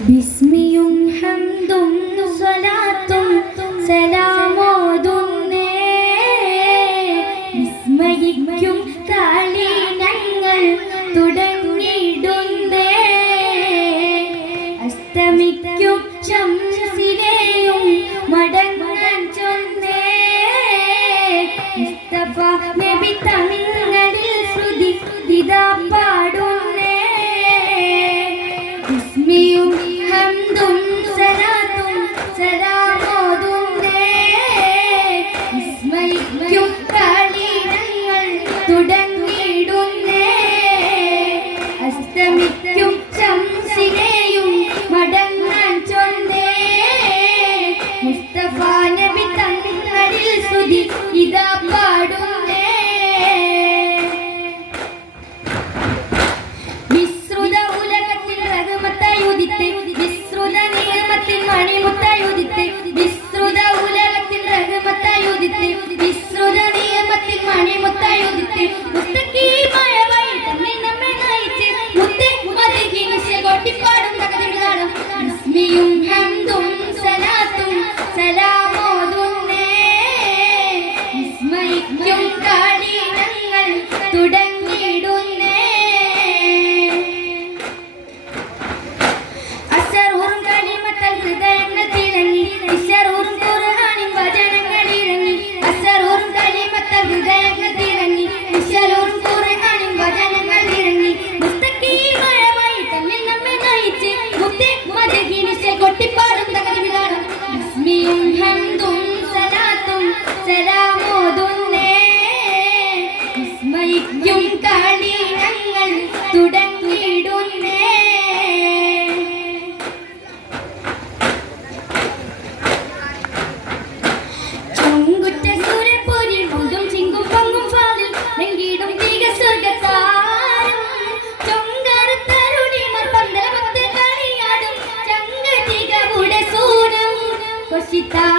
ബിസ്മിയും ഹംദും സ്വലാത്തും Wie jung,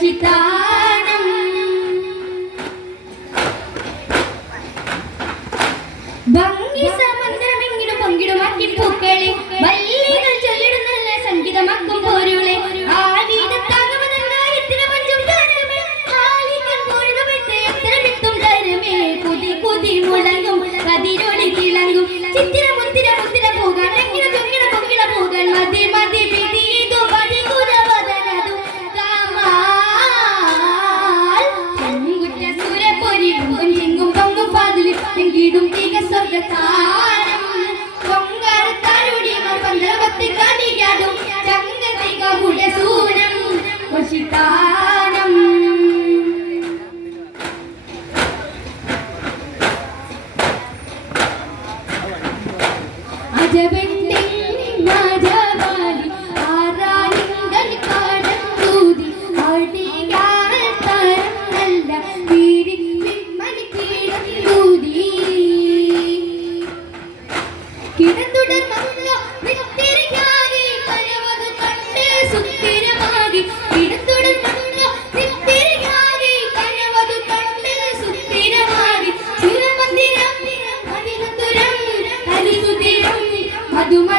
ശശിതാനം ഭംഗി സമന്ത്രമെങ്കിലും പങ്കിടുമാക്കി പൂക്കൾ ഇടുംബിക സ്വർഗത്താനം പൊങ്കർ തരുടി മർപ്പന്തപത്തി കണിയാടും ചങ്ങതിക ഗുണസൂനം വശിതാ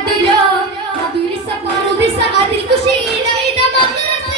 മധുരോ മധുരസ മധുരസ അതിൽ കുശീല ഇത മധുരസ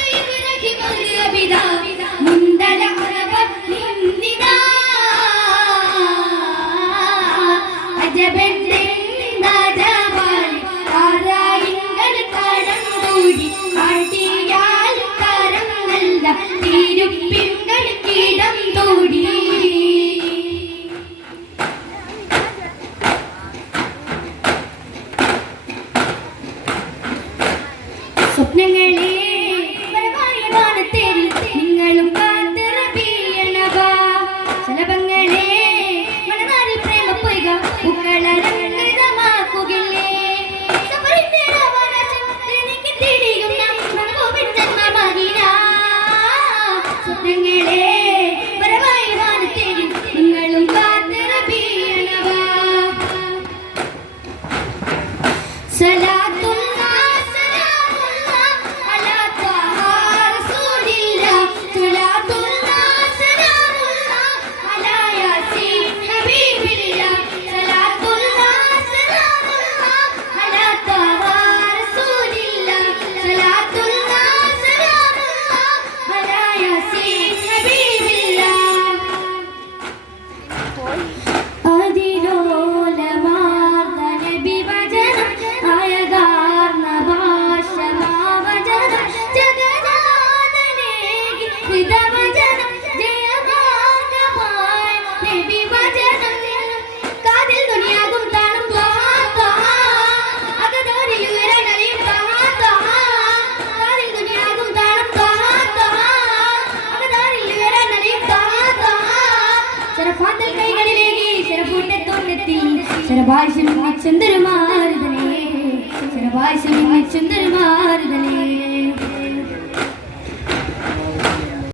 ശരഭാഷ്യം ചെന്തരുമാരുതലേ ശരഭാഷ്യം ചന്ദ്രമാരുതനേ